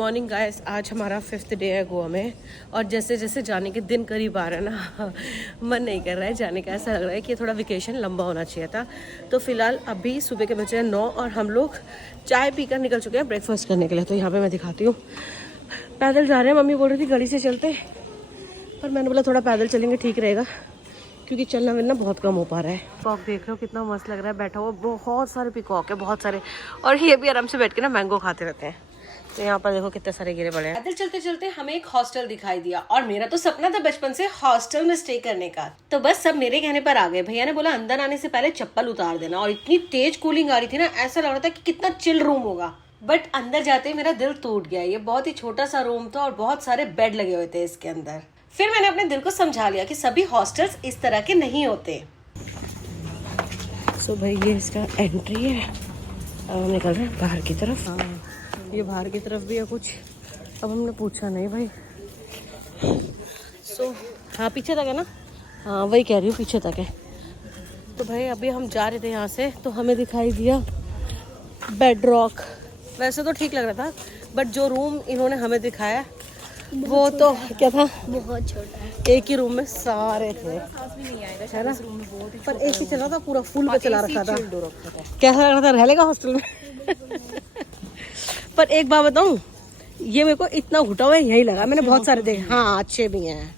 Morning guys, आज हमारा 5th day है गोवा में। और जैसे जैसे जाने के दिन करीब आ रहा है ना मन नहीं कर रहा है जाने का। ऐसा लग रहा है कि थोड़ा वेकेशन लंबा होना चाहिए था। तो फिलहाल अभी सुबह के बजे 9 और हम लोग चाय पीकर निकल चुके हैं ब्रेकफास्ट करने के लिए। तो यहाँ पे मैं दिखाती हूँ, पैदल जा रहे हैं। मम्मी बोल रही थी गाड़ी से चलते, पर मैंने बोला थोड़ा पैदल चलेंगे ठीक रहेगा, क्योंकि चलना मिलना बहुत कम हो पा रहा है। पिकॉक देख रहे हो कितना मस्त लग रहा है बैठा हुआ, बहुत सारे पिकॉक है, बहुत सारे। और ये भी आराम से बैठ के ना मैंगो खाते रहते हैं। तो यहाँ पर देखो कितने सारे गिरे पड़े हैं। पैदल चलते चलते हमें एक हॉस्टल दिखाई दिया, और मेरा तो सपना था बचपन से हॉस्टल में स्टे करने का। तो बस सब मेरे कहने पर आ गए। भैया ने बोला अंदर आने से पहले चप्पल उतार देना। और इतनी तेज कूलिंग आ रही थी ना, ऐसा लग रहा था कि कितना चिल रूम होगा। बट अंदर जाते ही मेरा दिल टूट गया। ये बहुत ही छोटा सा रूम था और बहुत सारे बेड लगे हुए थे इसके अंदर। फिर मैंने अपने दिल को समझा लिया कि सभी हॉस्टल्स इस तरह के नहीं होते। सो भाई ये इसका एंट्री है। अब हम निकल रहे हैं बाहर की तरफ। ये बाहर की तरफ भी है कुछ, अब हमने पूछा नहीं भाई। सो हाँ पीछे तक है ना, हाँ वही कह रही हूँ पीछे तक है। तो भाई अभी हम जा रहे थे यहाँ से, तो हमें दिखाई दिया बेड रॉक। वैसे तो ठीक लग रहा था, बट जो रूम इन्होंने हमें दिखाया वो तो क्या था, बहुत छोटा है। एक ही रूम में सारे थे, है ना। पर एक ही चला था, पूरा फुल पे चला रखा था। कैसा लग रहा था, रह लेगा हॉस्टल में। पर एक बात बताऊं, ये मेरे को इतना घुटा हुआ यही लगा। मैंने बहुत सारे देखे, हाँ अच्छे भी हैं।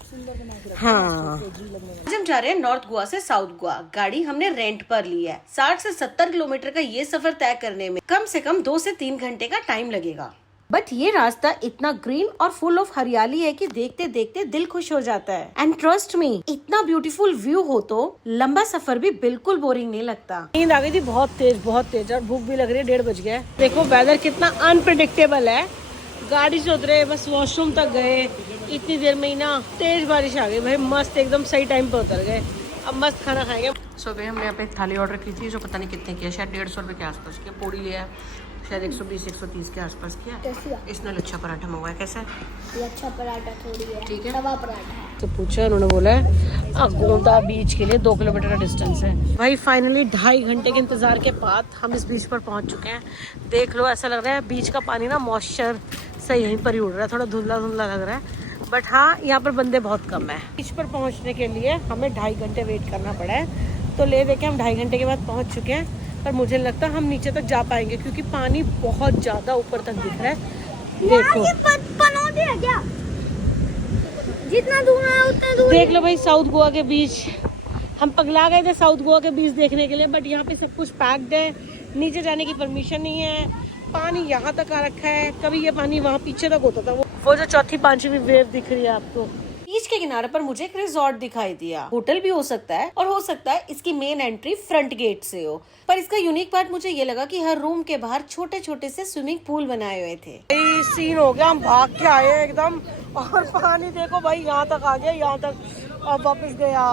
हाँ आज हम जा रहे हैं नॉर्थ गोवा से साउथ गोवा। गाड़ी हमने रेंट पर ली है। 60 से 70 किलोमीटर का ये सफर तय करने में कम से कम 2 से 3 घंटे का टाइम लगेगा। बट ये रास्ता इतना ग्रीन और फुल ऑफ हरियाली है कि देखते देखते दिल खुश हो जाता है। एंड ट्रस्ट मी, इतना ब्यूटीफुल व्यू हो तो लंबा सफर भी बिल्कुल बोरिंग नहीं लगता। नींद आ गई थी बहुत तेज, और भूख भी लग रही है। 1:30 बज गया है। देखो वेदर कितना अनप्रेडिक्टेबल है। गाड़ी से उतरे, बस वॉशरूम तक गए, इतनी देर में ही ना तेज बारिश आ गई। भाई मस्त एकदम सही टाइम पे उतर गए। अब मस्त खाना खाएंगे। सुबह हमने यहाँ पे थाली ऑर्डर की थी, जो पता नहीं कितने की है, शायद 150 रुपये के आसपास की। पूड़ी लिया शायद 120-130 के आसपास किया। इसने लच्छा पराठा मंगवाया। कैसा है? लच्छा पराठा थोड़ी है, ठीक है। तवा पराठा है। तो पूछा, उन्होंने बोला है गोंदा बीच के लिए 2 किलोमीटर का डिस्टेंस है। भाई फाइनली 2.5 घंटे के इंतजार के बाद हम इस बीच पर पहुंच चुके हैं। देख लो, ऐसा लग रहा है बीच का पानी ना मॉइस्चर से यहीं पर ही उड़ रहा है। थोड़ा धुंधला धुंधला लग रहा है, बट हाँ यहाँ पर बंदे बहुत कम है। बीच पर पहुँचने के लिए हमें 2.5 घंटे वेट करना पड़ा है। तो ले देके हम 2.5 घंटे के बाद पहुँच चुके हैं। पर मुझे लगता है हम नीचे तक जा पाएंगे, क्योंकि पानी बहुत ज्यादा ऊपर तक दिख रहा है। देखो पनौती है क्या? जितना दूर है उतना दूर। देख लो भाई साउथ गोवा के बीच। हम पगला गए थे साउथ गोवा के बीच देखने के लिए, बट यहाँ पे सब कुछ पैक्ड है। नीचे जाने की परमिशन नहीं है। पानी यहाँ तक आ रखा है। कभी ये पानी वहाँ पीछे तक होता था। वो जो 4th 5वीं वेव दिख रही है आपको। बीच के किनारे पर मुझे एक रिजॉर्ट दिखाई दिया। होटल भी हो सकता है, और हो सकता है इसकी मेन एंट्री फ्रंट गेट से हो। पर इसका यूनिक पार्ट मुझे ये लगा कि हर रूम के बाहर छोटे छोटे से स्विमिंग पूल बनाए हुए थे। सीन हो गया, हम भाग के आए एकदम, और पानी देखो भाई यहाँ तक आ गया, यहाँ तक। अब वापस गया।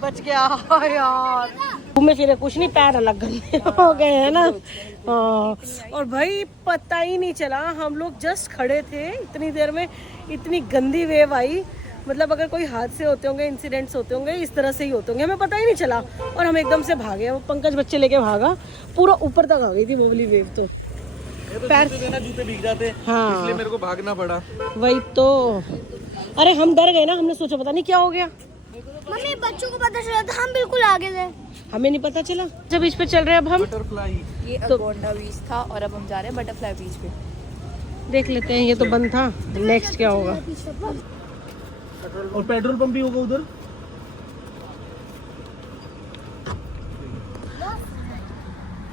बच गया यार। घूमे फिरे कुछ नहीं, पैर अलग गंदे हो गए हैं ना। हाँ, और भाई पता ही नहीं चला, हम लोग जस्ट खड़े थे, इतनी देर में इतनी गंदी वेव आई। मतलब अगर कोई हादसे होते होंगे, इंसिडेंट्स होते होंगे, इस तरह से ही होते होंगे, हमें पता ही नहीं चला। और हम एकदम से भागे। वो पंकज बच्चे लेके भागा, पूरा ऊपर तक आ गई थी वो वाली वेव। तो पैर जूते भीग जाते, हाँ, इसलिए मेरे को भागना पड़ा। वही तो। अरे हम डर गए ना, हमने सोचा पता नहीं क्या हो गया। मम्मी बच्चों को पता चला था, हम बिल्कुल आगे थे, हमें नहीं पता चला। जब बीच पे चल रहे हैं अब हम, बटरफ्लाई। ये अगोंडा बीच था, और अब हम जा रहे हैं बटरफ्लाई बीच पे। देख लेते हैं। ये तो बंद था, नेक्स्ट क्या होगा। और पेट्रोल पंप भी होगा उधर।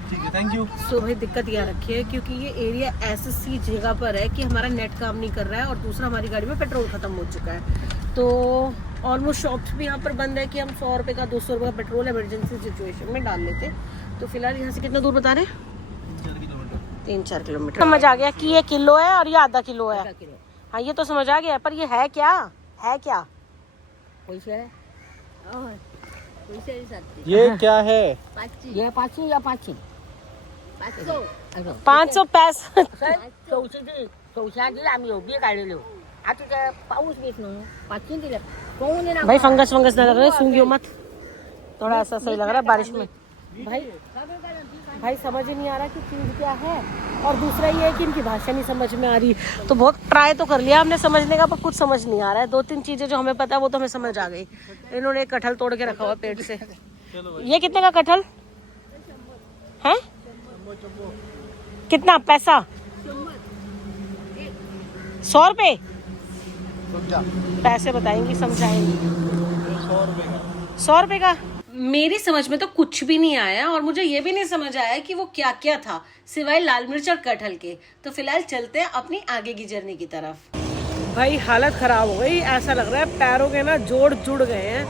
ठीक है, थैंक यू। सो भाई दिक्कत ये रखी है, क्योंकि ये एरिया ऐसी जगह पर है कि हमारा नेट काम नहीं कर रहा है, और दूसरा हमारी गाड़ी में पेट्रोल खत्म हो चुका है। तो ऑलमोस्ट शॉप्स भी यहाँ पर बंद है कि हम 100 रुपये का 200 रुपये का पेट्रोल इमरजेंसी सिचुएशन में डाल लेते। तो फिलहाल यहाँ से कितना दूर बता रहे हैं? 3-4 किलोमीटर। समझ आ गया कि ये किलो है और ये आधा किलो है। हाँ ये तो समझ आ गया, पर ये है क्या? ये क्या है? ये 500 या 500? 500 पैसे। चौशाची आम्ही उभी काढलेलो. आता काय पाऊस घेत ना 500 दिले. कोण देणार? भाई फंगस ना लग रहा है, सूंघियो मत। थोड़ा ऐसा सही लग रहा है बारिश में। भाई समझ ही नहीं आ रहा कि चीज़ क्या है, और दूसरा ये है कि इनकी भाषा नहीं समझ में आ रही। तो बहुत ट्राई तो कर लिया हमने समझने का, पर कुछ समझ नहीं आ रहा है। 2-3 चीज़ें जो हमें पता है वो तो हमें समझ आ गई। इन्होंने एक कटहल तोड़ के रखा हुआ पेट से। ये कितने का कटहल है? कितना पैसा? 100 रुपये। पैसे बताएंगी, समझाएंगी। 100 रुपये का। मेरी समझ में तो कुछ भी नहीं आया, और मुझे ये भी नहीं समझ आया कि वो क्या क्या था सिवाय लाल मिर्च और कटहल के। तो फिलहाल चलते हैं अपनी आगे की जर्नी की तरफ। भाई हालत खराब हो गई, ऐसा लग रहा है पैरों के ना जोड़ जुड़ गए हैं।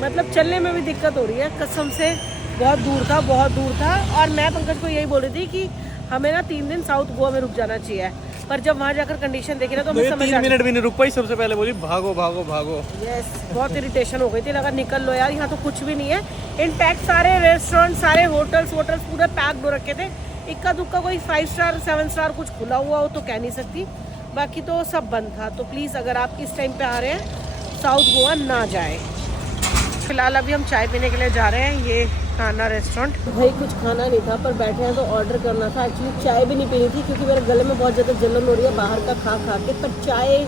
मतलब चलने में भी दिक्कत हो रही है कसम से। बहुत दूर था, बहुत दूर था। और मैं पंकज को यही बोल रही थी कि हमें ना 3 दिन साउथ गोवा में रुक जाना चाहिए, पर जब वहाँ जाकर कंडीशन देखी ना तो हमें समझ 3 मिनट भी नहीं रुक पाई। सबसे पहले बोली भागो भागो भागो। यस, बहुत इरिटेशन हो गई थी। लगा निकल लो यार, यहाँ तो कुछ भी नहीं है। इनफैक्ट सारे रेस्टोरेंट, सारे होटल्स पूरे पैक्ड हो रखे थे। इक्का दुक्का कोई 5 स्टार 7 स्टार कुछ खुला हुआ हो तो कह नहीं सकती, बाकी तो सब बंद था। तो प्लीज़ अगर आप इस टाइम पे आ रहे हैं साउथ गोवा ना जाए। फिलहाल अभी हम चाय पीने के लिए जा रहे हैं, ये खाना रेस्टोरेंट। भाई कुछ खाना नहीं था, पर बैठे हैं तो ऑर्डर करना था। एक्चुअली चाय भी नहीं पीनी थी क्योंकि मेरे गले में बहुत ज़्यादा जलन हो रही है बाहर का खा खा के। पर चाय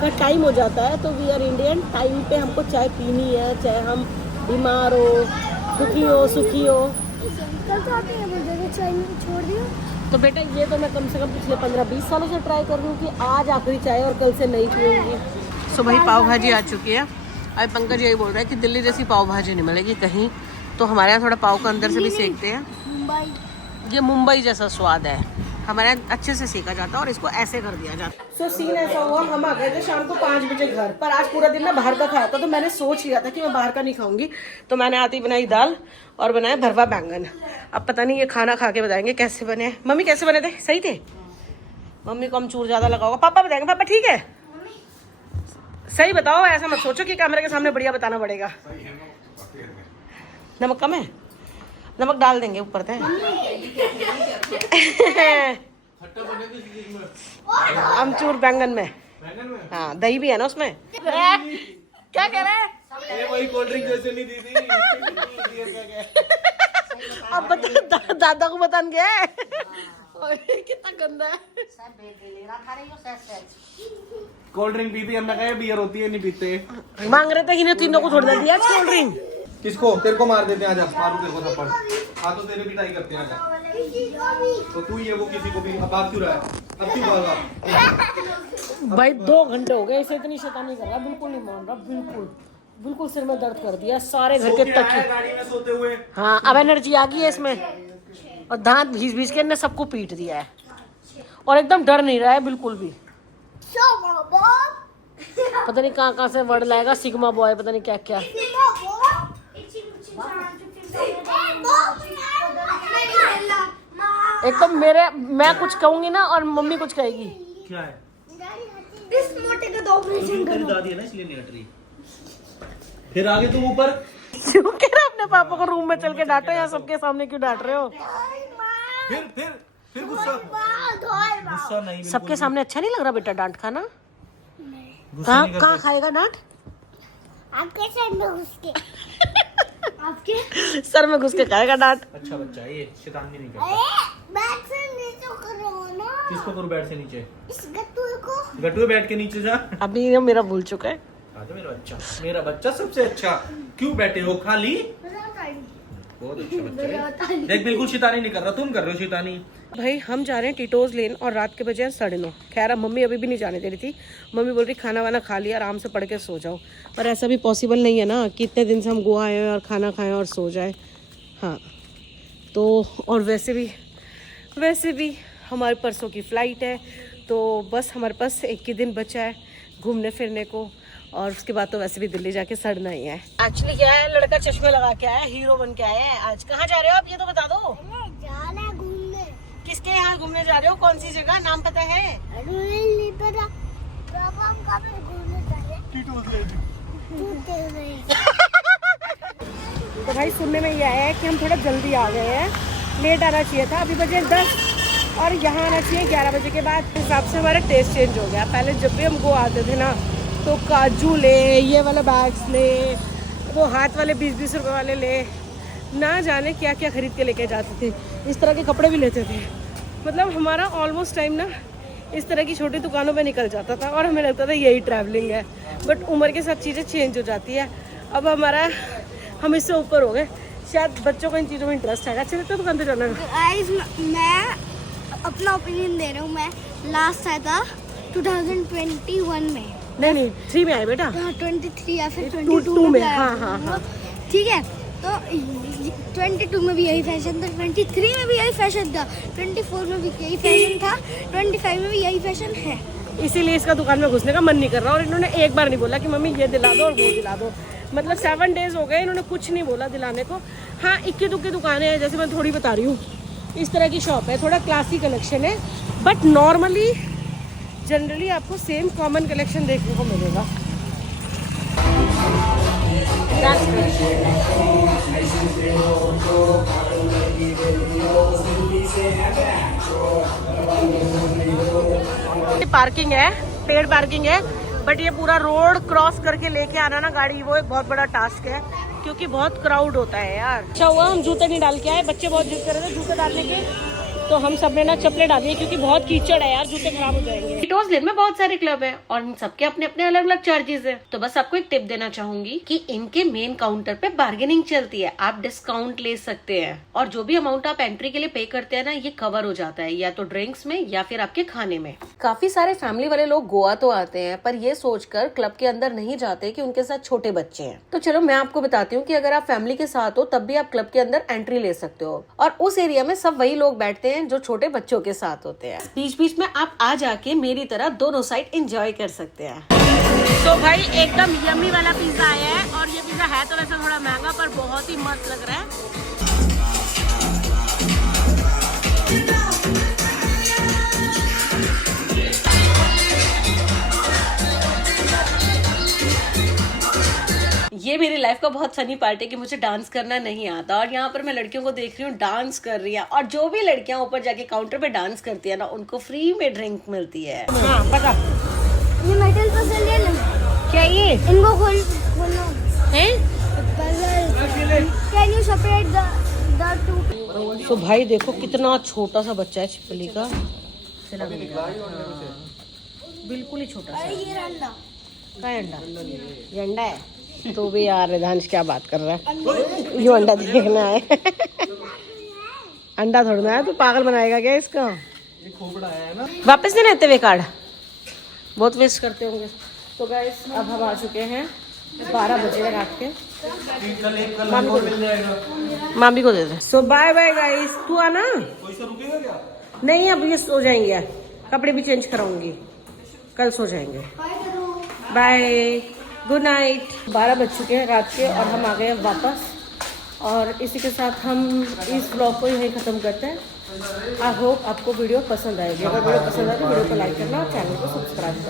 का टाइम हो जाता है, तो वी आर इंडियन, टाइम पे हमको चाय पीनी है, चाहे हम बीमार हो, दुखी हो, सुखी हो। कल तो आते हैं मुझे तो चाय छोड़ दियो। तो बेटा ये तो मैं कम से कम पिछले 15-20 सालों से ट्राई कर रही हूँ कि आज आखिरी चाय और कल से नहीं पीऊँगी। सो भाई पाव भाजी आ चुकी है। अब पंकज यही बोल रहा है कि दिल्ली जैसी पाव भाजी नहीं मिलेगी कहीं, तो हमारे यहाँ थोड़ा पाव को अंदर से भी सेकते हैं। ये मुंबई जैसा स्वाद है, हमारे यहाँ अच्छे से सेका जाता है और इसको ऐसे कर दिया जाता है। सो सीन ऐसा हुआ, हम आ गए थे शाम को 5 बजे घर पर। आज पूरा दिन मैं बाहर का खाया था, तो मैंने सोच लिया था कि मैं बाहर का नहीं खाऊंगी। तो मैंने आती बनाई दाल और बनाया भरवा बैंगन। अब पता नहीं ये खाना खा के बताएंगे कैसे बने। मम्मी कैसे बने थे? सही थे? मम्मी को अमचूर ज्यादा लगा होगा, पापा बताएंगे। पापा ठीक है? सही बताओ, ऐसा मत सोचो कि कैमरे के सामने बढ़िया बताना पड़ेगा। नमक कम है? नमक डाल देंगे ऊपर से। अमचूर बैंगन में। हाँ दही भी है ना उसमें। क्या कह रहे हैं? वही कोल्ड ड्रिंक जैसे नहीं दी थी। अब बता, दादा को बतान गया कितना गंदा है। कोल्ड ड्रिंक पीती हमने कहा बियर होती है, नहीं पीते। मांग रहे थे इन्हें तीनों को थोड़ी दिया कोल्ड ड्रिंक। किसको? तेरे को मार देते हैं। आजा मारू तेरे को थप्पड़। हाँ तो तेरे पिटाई करते हैं। आजा तो तू ये वो किसी को भी। अब भाग क्यों रहा है? अब क्यों भागा? भाई 2 घंटे हो गए इसे इतनी शैतानी कर रहा, बिल्कुल नहीं मान रहा। बिल्कुल सिर में दर्द कर दिया सारे घर के तक। गाड़ी में सोते हुए। हाँ अब एनर्जी आ गई है इसमें, और दांत भीज के इन्हें सबको पीट दिया है, और एकदम डर नहीं रहा है बिल्कुल भी। पता नहीं कहाँ से वर्ड लाएगा, सिग्मा बॉय, पता नहीं क्या क्या। एक तो मैं कुछ कहूंगी ना और मम्मी कुछ कहेगी। क्या है? इस मोटे का तो ऑपरेशन तेरी दादी है ना, इसलिए नहीं हट रही। फिर आगे तुम ऊपर क्यों कह रहे अपने पापा को रूम में चल के डांटो, या सबके सामने क्यों डांट रहे हो? फिर गुस्सा नहीं। सबके सामने अच्छा नहीं लग रहा बेटा डांट खाना। कहाँ खाएगा डांट? आपके सर में घुस के। आपके सर में घुस के खाएगा डांट। अच्छा बच्चा ये शैतानी नहीं करता। बैठ से नीचे करो ना। किसको करूँ बैठ से नीचे? इस गट्टू को। गट्टू बैठ के नीचे जा। अभी ये मेरा भूल चुका है। मेरा बच्चा सबसे अच्छा। क्यों बैठे हो खाली? बहुत अच्छा बच्चा है। देख बिल्कुल शैतानी नहीं कर रहा, तुम कर रहे हो शैतानी। भाई हम जा रहे हैं टीटोज लेन, और रात के बजे हैं 9:30। खैर अब मम्मी अभी भी नहीं जाने दे रही थी। मम्मी बोल रही खाना वाना खा लिया, आराम से पढ़ के सो जाओ, पर ऐसा भी पॉसिबल नहीं है ना कि इतने दिन से हम गोवा आए और खाना खाएं और सो जाए। हाँ तो और वैसे भी हमारे परसों की फ़्लाइट है, तो बस हमारे पास 1 ही दिन बचा है घूमने फिरने को, और उसके बाद तो वैसे भी दिल्ली जाके सड़ना ही है। एक्चुअली क्या है, लड़का चश्मे लगा के आया है, हीरो बन के आया है। आज कहाँ जा रहे हो आप, ये तो बता दो। जाना है घूमने। किसके यहाँ घूमने जा रहे हो? कौन सी जगह, नाम पता है? नहीं पता। पापा हम कहाँ पे घूमने जा रहे हैं? तो भाई सुनने में ये आया है कि हम थोड़ा जल्दी आ गए हैं, लेट आना चाहिए था। अभी बजे 10 और यहाँ आना चाहिए 11 बजे के बाद। इस हिसाब से हमारा टेस्ट चेंज हो गया। पहले जब भी हम गोवा आते थे ना, तो काजू ले, ये वाला बैग्स ले, वो हाथ वाले 20-20 रुपए वाले ले, ना जाने क्या क्या खरीद के लेके जाते थे, इस तरह के कपड़े भी लेते थे। मतलब हमारा ऑलमोस्ट टाइम ना इस तरह की छोटी दुकानों पे निकल जाता था और हमें लगता था यही ट्रैवलिंग है। बट उम्र के साथ चीज़ें चेंज हो जाती है। अब हम इससे ऊपर हो गए, शायद बच्चों को इन चीज़ों में इंटरेस्ट है। अच्छे लगता है दुकान पे जाना। गाइस मैं अपना ओपिनियन दे रहा हूँ। मैं लास्ट आया था 2021 में। नहीं 3 में आए बेटा। 23 या फिर 22 में। आया हाँ। हूँ। ठीक है, तो 22 में भी यही फैशन था, 23 में भी यही फैशन था, 24 में भी यही फैशन था, 25 में भी यही फैशन है। इसीलिए इसका दुकान में घुसने का मन नहीं कर रहा। और इन्होंने एक बार नहीं बोला कि मम्मी ये दिला दो और वो दिला दो। मतलब 7 डेज हो गए, इन्होंने कुछ नहीं बोला दिलाने को। हाँ, इक्की दुक्की दुकानें हैं, जैसे मैं थोड़ी बता रही हूँ। इस तरह की शॉप है, थोड़ा क्लासी कलेक्शन है। बट नॉर्मली जनरली आपको सेम कॉमन कलेक्शन देखने को मिलेगा। पार्किंग है, पेड पार्किंग है। बट ये पूरा रोड क्रॉस करके लेके आना ना गाड़ी, वो एक बहुत बड़ा टास्क है, क्योंकि बहुत क्राउड होता है यार। अच्छा हुआ हम जूते नहीं डाल के आए, बच्चे बहुत जिद कर रहे थे जूते डालने के, तो हम सब ने ना चप्पलें डाली है, क्योंकि बहुत कीचड़ है यार, जूते खराब हो जाएंगे। ईटोज़लेम में बहुत सारे क्लब हैं और इन सबके अपने अपने अलग अलग चार्जेस हैं। तो बस आपको एक टिप देना चाहूंगी कि इनके मेन काउंटर पे बार्गेनिंग चलती है, आप डिस्काउंट ले सकते हैं और जो भी अमाउंट आप एंट्री के लिए पे करते हैं ना, ये कवर हो जाता है या तो ड्रिंक्स में या फिर आपके खाने में। काफी सारे फैमिली वाले लोग गोवा तो आते हैं, पर ये सोचकर क्लब के अंदर नहीं जाते कि उनके साथ छोटे बच्चे हैं। तो चलो मैं आपको बताती हूँ कि अगर आप फैमिली के साथ हो तब भी आप क्लब के अंदर एंट्री ले सकते हो, और उस एरिया में सब वही लोग बैठते हैं जो छोटे बच्चों के साथ होते हैं। बीच बीच में आप आ जाके मेरी तरह दोनों साइड एंजॉय कर सकते हैं। तो भाई एकदम यम्मी वाला पिज्जा आया है, और ये पिज्जा है तो वैसे थोड़ा महंगा पर बहुत ही मस्त लग रहा है। ये मेरी लाइफ का बहुत फनी पार्ट है कि मुझे डांस करना नहीं आता, और यहाँ पर मैं लड़कियों को देख रही हूँ डांस कर रही है, और जो भी लड़कियाँ ऊपर जाके काउंटर पे डांस करती है ना, उनको फ्री में ड्रिंक मिलती है। हाँ, पता ये मेटल पसंद है ना? क्या ये इनको खोलना है? Can you separate the two? तो भाई देखो कितना छोटा सा बच्चा है छिपकली का, बिल्कुल ही छोटा सा। ये अंडा का अंडा, ये अंडा है। तो भी यार रिधांश क्या बात कर रहा है, ये अंडा देखना है। अंडा थोड़ा ना है, तो पागल बनाएगा क्या इसका? वापस नहीं रहते वे कार्ड, बहुत वेस्ट करते होंगे। तो गाइस अब हम आ चुके हैं, 12 बजे रात के। मामी को दे दे। सो बाय बाय गाइस, तू आना। रुकेगा क्या? नहीं, अब ये सो जाएंगे, कपड़े भी चेंज कराऊंगी, कल सो जाएंगे। Bye, good night. 12 बज चुके हैं रात के और हम आ गए वापस, और इसी के साथ हम इस ब्लॉग को यहीं ख़त्म करते हैं। आई होप आपको वीडियो पसंद आएगी। अगर वीडियो पसंद आए तो वीडियो को लाइक करना और चैनल को सब्सक्राइब करना।